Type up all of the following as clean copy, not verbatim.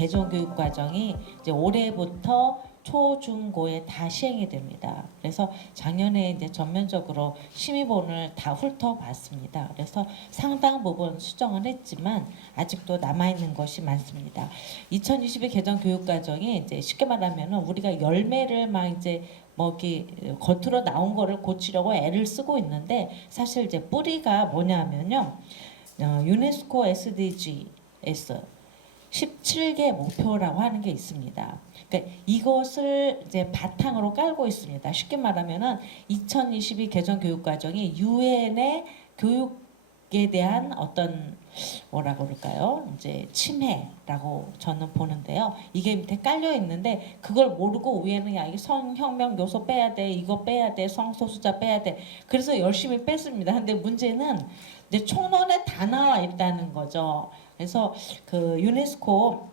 개정교육 과정이 이제 올해부터 초중고에 다 시행이 됩니다. 그래서 작년에 이제 전면적으로 심의본을 다 훑어봤습니다. 그래서 상당 부분 수정을 했지만 아직도 남아있는 것이 많습니다. 2022 개정교육과정이 이제 쉽게 말하면 우리가 열매를 막 이제 뭐 이렇게 겉으로 나온 거를 고치려고 애를 쓰고 있는데 사실 이제 뿌리가 뭐냐면요. 유네스코 SDGs 17개 목표라고 하는 게 있습니다. 그러니까 이것을 이제 바탕으로 깔고 있습니다. 쉽게 말하면은 2022 개정 교육 과정이 유엔의 교육에 대한 어떤 뭐라 그럴까요? 이제 침해라고 저는 보는데요. 이게 밑에 깔려 있는데 그걸 모르고 위에는 야, 이 성혁명 요소 빼야 돼, 이거 빼야 돼, 성소수자 빼야 돼. 그래서 열심히 뺐습니다. 근데 문제는 이제 총론에 다 나와 있다는 거죠. 그래서 그 유네스코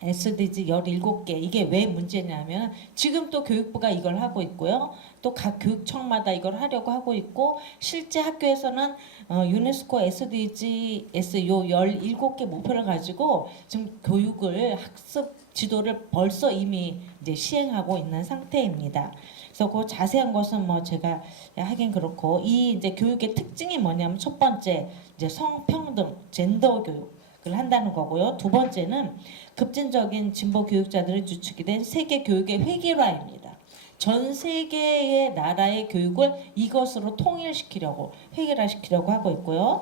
SDG 17개 이게 왜 문제냐면 지금 또 교육부가 이걸 하고 있고요. 또 각 교육청마다 이걸 하려고 하고 있고 실제 학교에서는 유네스코 SDGs 요 17개 목표를 가지고 지금 교육을 학습 지도를 벌써 이미 이제 시행하고 있는 상태입니다. 그래서 그 자세한 것은 뭐 제가 하긴 그렇고 이 이제 교육의 특징이 뭐냐면 첫 번째 이제 성평등 젠더 교육을 한다는 거고요. 두 번째는 급진적인 진보 교육자들의 주축이 된 세계 교육의 획일화입니다. 전 세계의 나라의 교육을 이것으로 통일시키려고 획일화시키려고 하고 있고요.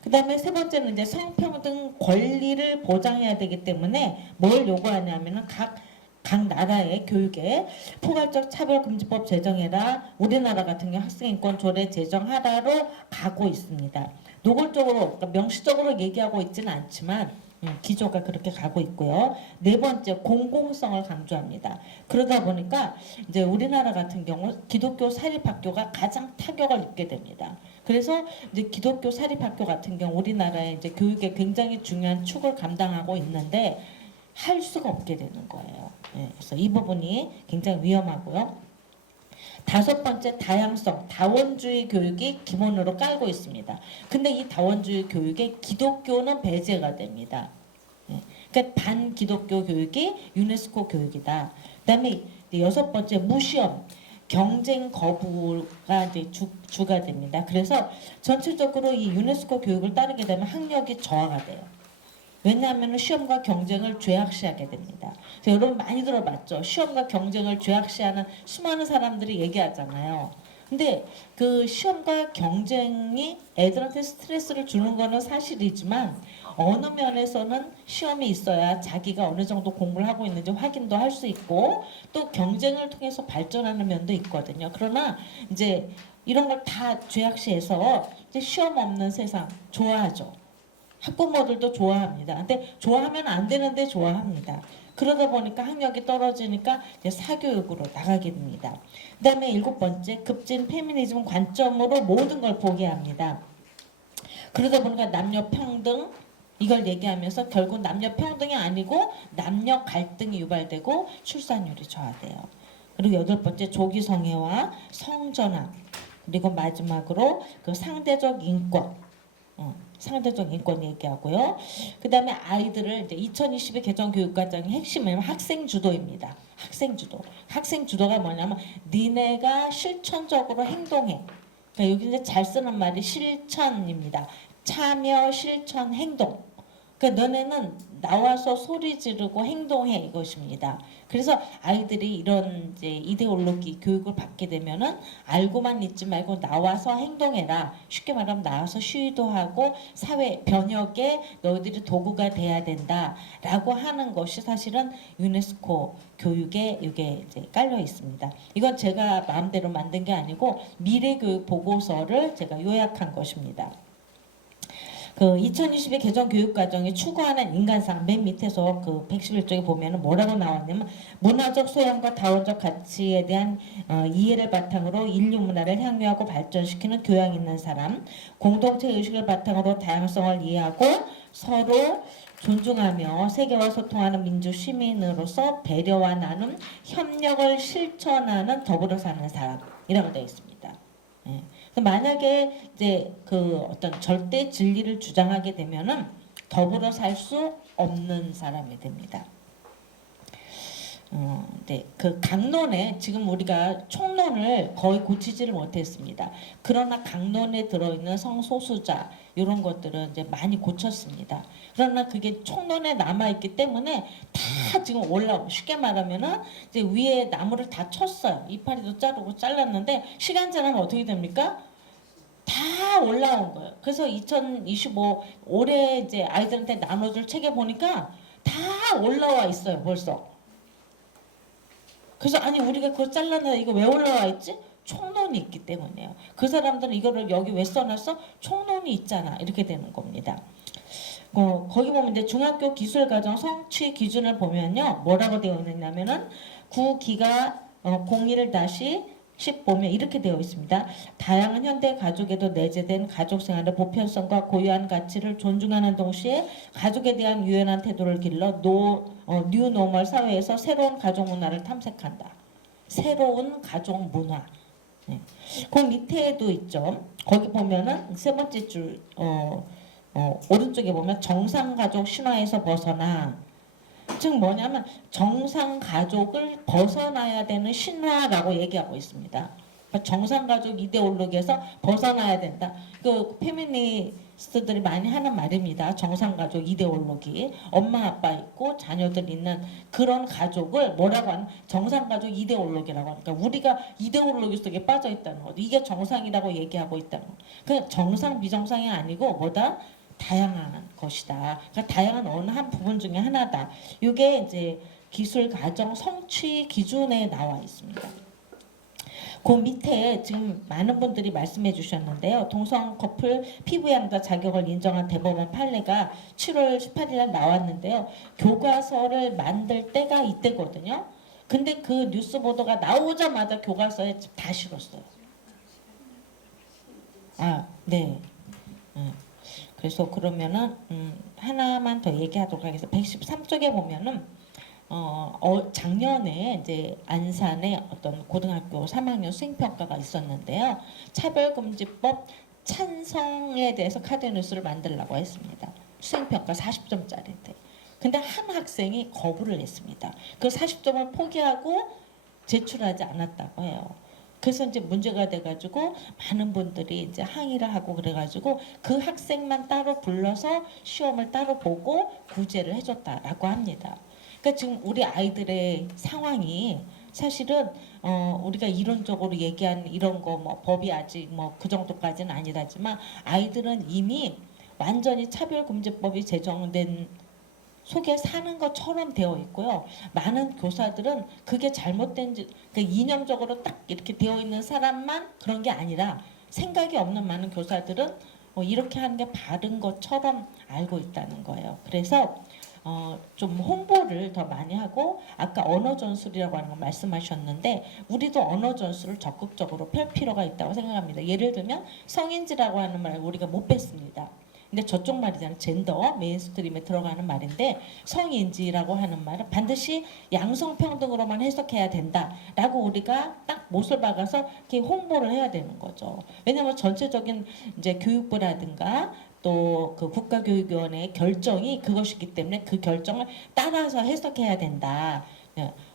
그 다음에 세 번째는 이제 성평등 권리를 보장해야 되기 때문에 뭘 요구하냐면은 각 나라의 교육에 포괄적 차별금지법 제정해라. 우리나라 같은 경우 학생인권 조례 제정하라로 가고 있습니다. 노골적으로 그러니까 명시적으로 얘기하고 있지는 않지만 기조가 그렇게 가고 있고요. 네 번째 공공성을 강조합니다. 그러다 보니까 이제 우리나라 같은 경우 기독교 사립학교가 가장 타격을 입게 됩니다. 그래서 이제 기독교 사립학교 같은 경우 우리나라의 이제 교육에 굉장히 중요한 축을 감당하고 있는데 할 수가 없게 되는 거예요. 그래서 이 부분이 굉장히 위험하고요. 다섯 번째 다양성, 다원주의 교육이 기본으로 깔고 있습니다. 근데 이 다원주의 교육에 기독교는 배제가 됩니다. 그러니까 반기독교 교육이 유네스코 교육이다. 그다음에 여섯 번째 무시험, 경쟁 거부가 이제 주가 됩니다. 그래서 전체적으로 이 유네스코 교육을 따르게 되면 학력이 저하가 돼요. 왜냐하면 시험과 경쟁을 죄악시하게 됩니다. 여러분 많이 들어봤죠? 시험과 경쟁을 죄악시하는 수많은 사람들이 얘기하잖아요. 근데 그 시험과 경쟁이 애들한테 스트레스를 주는 거는 사실이지만 어느 면에서는 시험이 있어야 자기가 어느 정도 공부를 하고 있는지 확인도 할 수 있고 또 경쟁을 통해서 발전하는 면도 있거든요. 그러나 이제 이런 걸 다 죄악시해서 이제 시험 없는 세상 좋아하죠. 학부모들도 좋아합니다. 근데 좋아하면 안 되는데 좋아합니다. 그러다 보니까 학력이 떨어지니까 이제 사교육으로 나가게 됩니다. 그 다음에 일곱 번째 급진 페미니즘 관점으로 모든 걸 보게 합니다. 그러다 보니까 남녀 평등 이걸 얘기하면서 결국 남녀 평등이 아니고 남녀 갈등이 유발되고 출산율이 저하돼요. 그리고 여덟 번째 조기 성애와 성전환 그리고 마지막으로 그 상대적 인권 상대적 인권 얘기하고요. 그 다음에 아이들을 이제 2022 개정 교육과정의 핵심은 학생 주도입니다. 학생 주도. 학생 주도가 뭐냐면 니네가 실천적으로 행동해. 그러니까 여기 이제 잘 쓰는 말이 실천입니다. 참여, 실천, 행동. 그러니까 너네는 나와서 소리 지르고 행동해 이것입니다. 그래서 아이들이 이런 이제 이데올로기 교육을 받게 되면은 알고만 있지 말고 나와서 행동해라. 쉽게 말하면 나와서 시위도 하고 사회 변혁에 너희들이 도구가 돼야 된다라고 하는 것이 사실은 유네스코 교육에 이게 이제 깔려 있습니다. 이건 제가 마음대로 만든 게 아니고 미래교육 보고서를 제가 요약한 것입니다. 그 2022 개정 교육과정이 추구하는 인간상 맨 밑에서 그 111쪽에 보면은 뭐라고 나왔냐면 문화적 소양과 다원적 가치에 대한 이해를 바탕으로 인류 문화를 향유하고 발전시키는 교양 있는 사람, 공동체 의식을 바탕으로 다양성을 이해하고 서로 존중하며 세계와 소통하는 민주 시민으로서 배려와 나눔, 협력을 실천하는 더불어 사는 사람이라고 되어 있습니다. 예. 만약에 이제 그 어떤 절대 진리를 주장하게 되면은 더불어 살 수 없는 사람이 됩니다. 네, 그 강론에 지금 우리가 총론을 거의 고치지를 못했습니다. 그러나 강론에 들어있는 성소수자 이런 것들은 이제 많이 고쳤습니다. 그러나 그게 총론에 남아있기 때문에 다 지금 올라오고 쉽게 말하면은 이제 위에 나무를 다 쳤어요. 이파리도 자르고 잘랐는데 시간 지나면 어떻게 됩니까? 다 올라온 거예요. 그래서 2025 올해 이제 아이들한테 나눠줄 책에 보니까 다 올라와 있어요. 벌써. 그래서 아니 우리가 그거 잘라내 이거 왜 올라와 있지? 총론이 있기 때문이에요. 그 사람들은 이거를 여기 왜 써놨어? 총론이 있잖아. 이렇게 되는 겁니다. 거기 보면 이제 중학교 기술과정 성취 기준을 보면요. 뭐라고 되어 있느냐면은 9기가 01-10 보면 이렇게 되어 있습니다. 다양한 현대 가족에도 내재된 가족 생활의 보편성과 고유한 가치를 존중하는 동시에 가족에 대한 유연한 태도를 길러 뉴 노멀 사회에서 새로운 가족 문화를 탐색한다. 새로운 가족 문화. 네. 그 밑에도 있죠. 거기 보면은 세 번째 줄 오른쪽에 보면 정상가족 신화에서 벗어나, 즉 뭐냐면 정상가족을 벗어나야 되는 신화라고 얘기하고 있습니다. 그러니까 정상가족 이데올로기에서 벗어나야 된다. 그 페미니스트들이 많이 하는 말입니다. 정상가족 이데올로기. 엄마 아빠 있고 자녀들 있는 그런 가족을 뭐라고 하는 정상가족 이데올로기라고 하니까 우리가 이데올로기 속에 빠져 있다는 거죠. 이게 정상이라고 얘기하고 있다는 거. 그 정상 비정상이 아니고 뭐다? 다양한 것이다. 그러니까 다양한 어느 한 부분 중에 하나다. 이게 이제 기술 과정 성취 기준에 나와 있습니다. 그 밑에 지금 많은 분들이 말씀해 주셨는데요. 동성 커플 피부 양자 자격을 인정한 대법원 판례가 7월 18일 날 나왔는데요. 교과서를 만들 때가 이때거든요. 근데 그 뉴스 보도가 나오자마자 교과서에 다 실었어요. 아, 네. 그래서 그러면은 하나만 더 얘기하도록 하겠습니다. 113쪽에 보면은 작년에 이제 안산에 어떤 고등학교 3학년 수행평가가 있었는데요. 차별금지법 찬성에 대해서 카드뉴스를 만들라고 했습니다. 수행평가 40점짜리인데. 근데 한 학생이 거부를 했습니다. 그 40점을 포기하고 제출하지 않았다고 해요. 그래서 이제 문제가 돼가지고 많은 분들이 이제 항의를 하고 그래가지고 그 학생만 따로 불러서 시험을 따로 보고 구제를 해줬다라고 합니다. 그러니까 지금 우리 아이들의 상황이 사실은 우리가 이론적으로 얘기한 이런 거 뭐 법이 아직 뭐 그 정도까지는 아니라지만 아이들은 이미 완전히 차별금지법이 제정된 속에 사는 것처럼 되어 있고요. 많은 교사들은 그게 잘못된 이념적으로 딱 이렇게 되어 있는 사람만 그런 게 아니라 생각이 없는 많은 교사들은 이렇게 하는 게 바른 것처럼 알고 있다는 거예요. 그래서 좀 홍보를 더 많이 하고 아까 언어 전술이라고 하는 거 말씀하셨는데 우리도 언어 전술을 적극적으로 펼 필요가 있다고 생각합니다. 예를 들면 성인지라고 하는 말을 우리가 못 뺐습니다. 근데 저쪽 말이잖아요. 젠더 메인스트림에 들어가는 말인데 성인지라고 하는 말은 반드시 양성평등으로만 해석해야 된다라고 우리가 딱 못을 박아서 이렇게 홍보를 해야 되는 거죠. 왜냐하면 전체적인 이제 교육부라든가 또 그 국가교육위원회의 결정이 그것이기 때문에 그 결정을 따라서 해석해야 된다.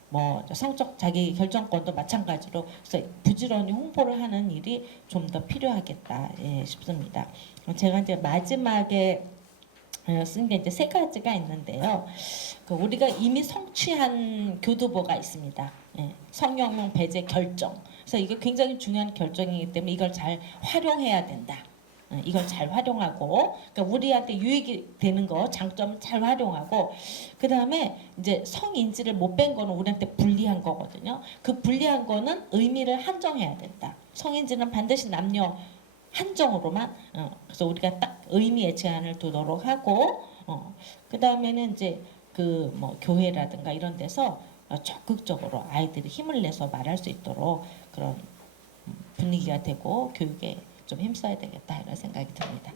뭐 성적 자기 결정권도 마찬가지로 그래서 부지런히 홍보를 하는 일이 좀 더 필요하겠다 싶습니다. 제가 이제 마지막에 쓴 게 이제 세 가지가 있는데요. 우리가 이미 성취한 교두보가 있습니다. 성명명 배제 결정. 그래서 이거 굉장히 중요한 결정이기 때문에 이걸 잘 활용해야 된다. 이걸 잘 활용하고 그러니까 우리한테 유익이 되는 거 장점을 잘 활용하고 그 다음에 이제 성인지를 못 뺀 거는 우리한테 불리한 거거든요. 그 불리한 거는 의미를 한정해야 된다. 성인지는 반드시 남녀 한정으로만 그래서 우리가 딱 의미의 제한을 두도록 하고 그 다음에는 이제 그 뭐 교회라든가 이런 데서 적극적으로 아이들이 힘을 내서 말할 수 있도록 그런 분위기가 되고 교육에 좀 힘써야 되겠다 이런 생각이 듭니다.